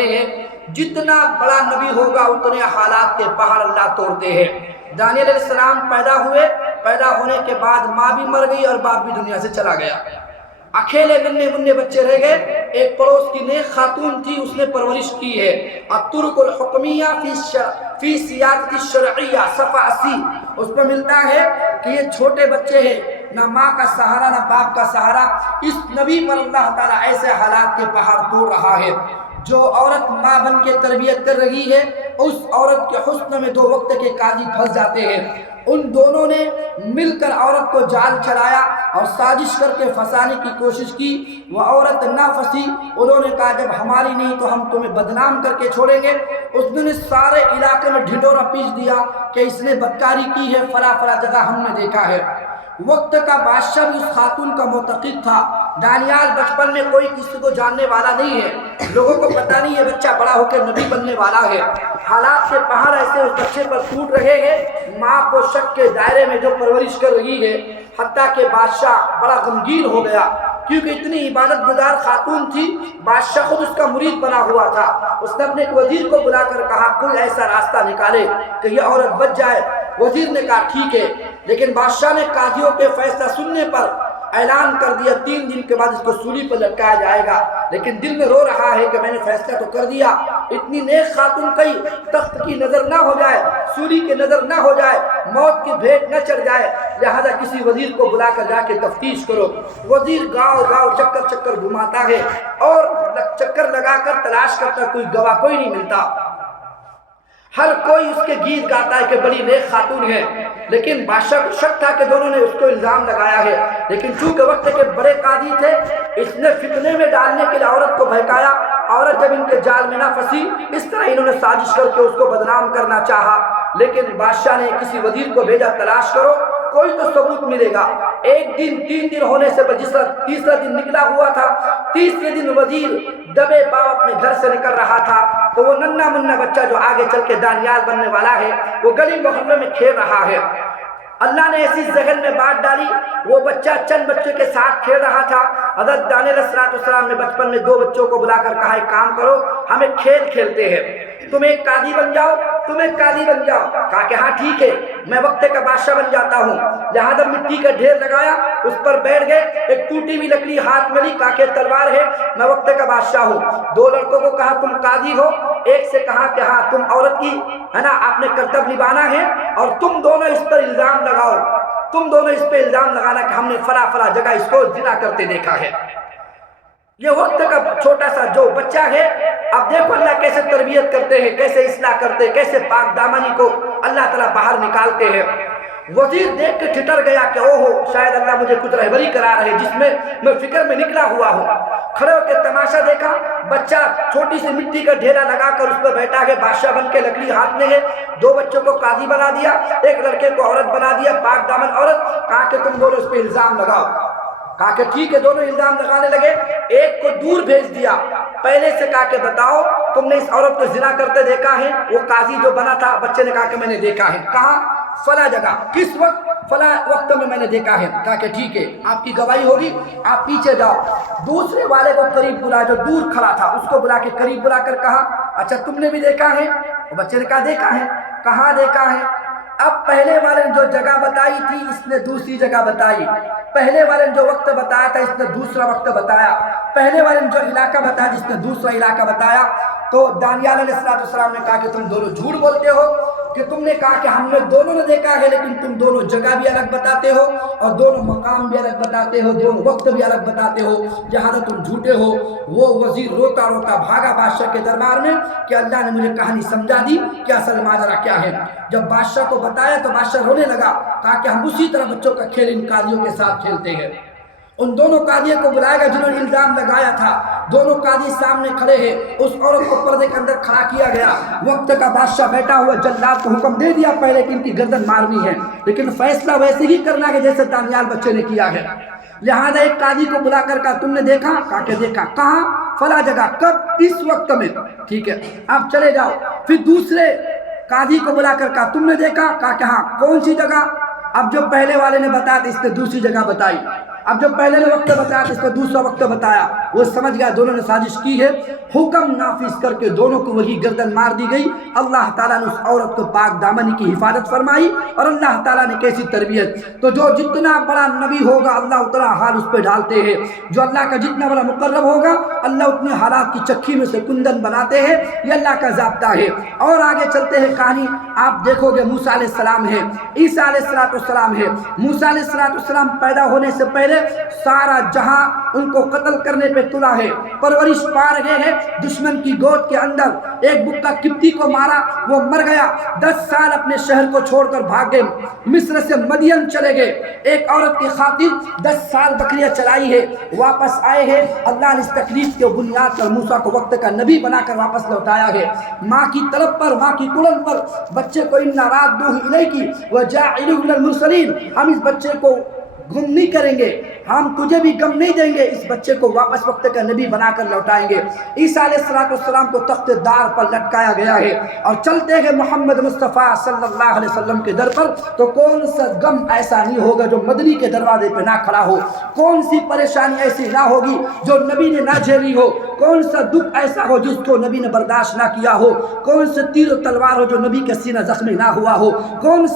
یہ ہے جتنا بڑا نبی ہوگا اتنے حالات کے پہاڑ اللہ توڑتے ہیں۔ دانیال علیہ السلام پیدا ہوئے، پیدا ہونے کے بعد ماں بھی مر گئی اور باپ بھی دنیا سے چلا گیا، اکیلے ننھے منھے بچے رہ گئے۔ ایک پڑوس کی نیک خاتون تھی، اس نے پرورش کی ہے۔ الطرق الحکمیہ فی سیاست الشرعیہ صفحہ 80 اس میں ملتا ہے کہ یہ چھوٹے بچے ہیں، نہ ماں کا سہارا نہ باپ کا سہارا، اس نبی پر اللہ تعالیٰ ایسے حالات کے پہاڑ توڑ رہا ہے۔ جو عورت ماں بن کے تربیت کر رہی ہے، اس عورت کے حسن میں 2 وقت کے قاضی پھنس جاتے ہیں۔ ان دونوں نے مل کر عورت کو جال چلایا اور سازش کر کے پھنسانے کی کوشش کی۔ وہ عورت نہ پھنسی، انہوں نے کہا جب ہماری نہیں تو ہم تمہیں بدنام کر کے چھوڑیں گے۔ اس نے سارے علاقے میں ڈھنڈورا پیش دیا کہ اس نے بدکاری کی ہے، فلاں فلاں جگہ ہم نے دیکھا ہے۔ وقت کا بادشاہ بھی اس خاتون کا معتقد تھا۔ دانیال بچپن میں کوئی کسی کو جاننے والا نہیں ہے، لوگوں کو پتہ نہیں ہے بچہ بڑا ہو کے نبی بننے والا ہے۔ حالات کے پہاڑ ایسے اس بچے پر ٹوٹ رہے ہیں، ماں کو شک کے دائرے میں جو پرورش کر رہی ہے، حتیٰ کہ بادشاہ بڑا غمگین ہو گیا کیونکہ اتنی عبادت گزار خاتون تھی۔ بادشاہ خود اس کا مرید بنا ہوا تھا۔ اس نے اپنے وزیر کو بلا کر کہا کوئی ایسا راستہ نکالے کہ یہ عورت بچ جائے۔ وزیر نے کہا ٹھیک ہے، لیکن بادشاہ نے قاضیوں کے فیصلہ سننے پر اعلان کر دیا 3 دن کے بعد اس کو سولی پر لٹکایا جائے گا، لیکن دل میں رو رہا ہے کہ میں نے فیصلہ تو کر دیا، اتنی نیک خاتون کہیں تخت کی نظر نہ ہو جائے، سولی کی نظر نہ ہو جائے، موت کی بھیٹ نہ چڑھ جائے، لہذا کسی وزیر کو بلا کر جا کے تفتیش کرو۔ وزیر گاؤں گاؤں چکر گھماتا ہے اور چکر لگا کر تلاش کرتا، کوئی گواہ کوئی نہیں ملتا۔ ہر کوئی اس کے گیت گاتا ہے کہ بڑی نیک خاتون ہے، لیکن بادشاہ کو شک تھا کہ دونوں نے اس کو الزام لگایا ہے، لیکن چونکہ وقت کے بڑے قاضی تھے، اس نے فتنے میں ڈالنے کے لیے عورت کو بہکایا۔ عورت جب ان کے جال میں نہ پھنسی، اس طرح انہوں نے سازش کر کے اس کو بدنام کرنا چاہا، لیکن بادشاہ نے کسی وزیر کو بھیجا تلاش کرو، کوئی تو ثبوت ملے گا۔ 1 دن 3 دن ہونے سے تیسرا دن نکلا ہوا تھا۔ تیسرے دن وزیر دبے پاؤں اپنے گھر سے نکل رہا تھا تو وہ ننھا منھا بچہ جو آگے چل کے دانیال بننے والا ہے، وہ گلی محلے میں کھیل رہا ہے۔ اللہ نے ایسی ذہن میں بات ڈالی، وہ بچہ چند بچوں کے ساتھ کھیل رہا تھا۔ حضرت دانیال علیہ السلام نے بچپن میں 2 بچوں کو بلا کر کہا ایک کام کرو، ہم ایک کھیل کھیلتے ہیں، تم ایک قاضی بن جاؤ، تم ایک قاضی بن جاؤ۔ کہا کہ ہاں ٹھیک ہے، میں وقت کا بادشاہ بن جاتا ہوں۔ لہذا مٹی کا ڈھیر لگایا، اس پر بیٹھ گئے، ایک ٹوٹی ہوئی لکڑی ہاتھ میں لی، کہا کہ تلوار ہے، میں وقت کا بادشاہ ہوں۔ 2 لڑکوں کو کہا تم قاضی ہو، ایک سے کہا کہ ہاں تم عورت کی ہے نا آپ نے کرتب نبھانا ہے، اور تم دونوں اس پر الزام لگاؤ، تم دونوں اس پہ الزام لگانا کہ ہم نے فلاں جگہ اس کو زنا کرتے دیکھا ہے۔ یہ وقت کا چھوٹا سا جو بچہ ہے، اب دیکھو اللہ کیسے تربیت کرتے ہیں، کیسے اصلاح کرتے ہیں، کیسے پاک دامنی کو اللہ تعالیٰ باہر نکالتے ہیں۔ وزیر دیکھ کے ٹھٹر گیا کہ اوہو شاید اللہ مجھے کچھ رہبری کرا رہے جس میں میں فکر میں نکلا ہوا ہوں۔ کھڑے ہو کے تماشا دیکھا، بچہ چھوٹی سی مٹی کا ڈھیرا لگا کر اس پہ بیٹھا ہے، بادشاہ بن کے لکڑی ہاتھ میں ہے۔ 2 بچوں کو قاضی بنا دیا، ایک لڑکے کو عورت بنا دیا، پاک دامن عورت۔ کہا کہ تم دونوں اس پہ الزام لگاؤ۔ کہا کہ ٹھیک ہے، دونوں الزام لگانے لگے۔ ایک کو دور بھیج دیا، پہلے سے کہا کہ بتاؤ تم نے اس عورت کو زنا کرتے دیکھا ہے؟ وہ قاضی جو بنا تھا، بچے نے کہا کہ میں نے دیکھا ہے۔ کہا فلاں جگہ، کس وقت؟ فلاں وقت میں نے دیکھا ہے۔ کہا کہ ٹھیک ہے، آپ کی گواہی ہوگی، آپ پیچھے جاؤ۔ دوسرے والے کو قریب بلا، جو دور کھڑا تھا اس کو بلا کے قریب بلا کر کہا اچھا تم نے بھی دیکھا ہے؟ وہ بچے نے کہا دیکھا ہے۔ کہاں دیکھا ہے؟ اب پہلے والے نے جو جگہ بتائی تھی، اس نے دوسری جگہ بتائی۔ پہلے والے نے جو وقت بتایا تھا، اس نے دوسرا وقت بتایا۔ پہلے والے نے جو علاقہ بتایا، جس نے دوسرا علاقہ بتایا۔ تو دانیال علیہ السلام نے کہا کہ تم دونوں جھوٹ بولتے ہو، کہ تم نے کہا کہ ہم نے دونوں نے دیکھا ہے، لیکن تم دونوں جگہ بھی الگ بتاتے ہو اور دونوں مقام بھی الگ بتاتے ہو، دونوں وقت بھی الگ بتاتے ہو، لہٰذا تم جھوٹے ہو۔ وہ وزیر روتا روتا بھاگا بادشاہ کے دربار میں کہ اللہ نے مجھے کہانی سمجھا دی کہ اصل ماجرا کیا ہے۔ جب بادشاہ کو بتایا تو بادشاہ رونے لگا، کہا کہ ہم اسی طرح بچوں کا کھیل ان قاضیوں کے ساتھ کھیلتے ہیں۔ ان دونوں قاضیوں کو بلائے گا جنہوں نے الزام لگایا تھا۔ دونوں قاضی سامنے کھڑے ہیں، اس عورت کو پردے کے اندر کھڑا کیا گیا۔ وقت کا بادشاہ بیٹھا ہوا جلاد کو حکم دے دیا پہلے کہ ان کی گردن مارنی ہے، لیکن فیصلہ ویسے ہی کرنا ہے جیسے دانیال بچے نے کیا ہے۔ لہذا ایک قاضی کو بلا کر کہا تم نے دیکھا؟ کہا کہ دیکھا۔ کہاں؟ فلاں جگہ۔ کب؟ اس وقت میں۔ ٹھیک ہے، آپ چلے جاؤ۔ پھر دوسرے قاضی کو بلا کر کہا تم نے دیکھا؟ کہا کہ ہاں۔ کون سی جگہ؟ اب جو پہلے والے نے بتایا تھا، اس نے دوسری جگہ بتائی۔ اب جو پہلے نے وقت بتایا تو اس کو دوسرا وقت بتایا، وہ سمجھ گیا دونوں نے سازش کی ہے، حکم نافذ کر کے دونوں کو وہی گردن مار دی گئی۔ اللہ تعالیٰ نے اس عورت کو پاک دامنی کی حفاظت فرمائی، اور اللہ تعالیٰ نے کیسی تربیت۔ تو جو جتنا بڑا نبی ہوگا اللہ اتنا حال اس پہ ڈالتے ہیں، جو اللہ کا جتنا بڑا مقرب ہوگا اللہ اتنے حالات کی چکی میں سے کندن بناتے ہیں، یہ اللہ کا ضابطہ ہے۔ اور آگے چلتے ہیں کہانی، آپ دیکھو گے موسیٰ علیہ السلام ہے، عیسیٰ علیہ السلام ہے۔ موسیٰ علیہ السلام پیدا ہونے سے پہلے سارا جہاں ان کو قتل کرنے پہ تلا ہے، پرورش پا رہے ہیں دشمن کی گود کے اندر۔ ایک بکا کپتی کو مارا، وہ مر گیا، 10 سال اپنے شہر کو چھوڑ کر بھاگے، مصر سے مدین چلے گئے۔ ایک عورت کی خاطر 10 سال بکریاں چلائی ہے، واپس آئے ہیں، اللہ نے اس تکلیف کے بنیاد پر موسیٰ کو وقت کا نبی بنا کر واپس لوٹایا ہے۔ ماں کی طلب پر، ماں کی کڑن پر بچے کو اِنَّا رَادُّوهُ إِلَيْكِ وَجَاعِلُوهُ مِنَ الْمُرْسَلِينَ، ہم اس بچے کو گم نہیں کریں گے، ہم تجھے بھی غم نہیں دیں گے، اس بچے کو واپس وقت کا نبی بنا کر لوٹائیں گے۔ عیسیٰ علیہ السلام کو تخت دار پر لٹکایا گیا ہے، اور چلتے ہیں محمد مصطفیٰ صلی اللہ علیہ وسلم کے در پر، تو کون سا غم ایسا نہیں ہوگا جو مدنی کے دروازے پہ نہ کھڑا ہو، کون سی پریشانی ایسی نہ ہوگی جو نبی نے نہ جھیلی ہو، کون سا دکھ ایسا ہو جس کو نبی نے برداشت نہ کیا ہو، کون سے تیر و تلوار ہو جو نبی کا سینہ زخمی نہ ہوا ہو، کون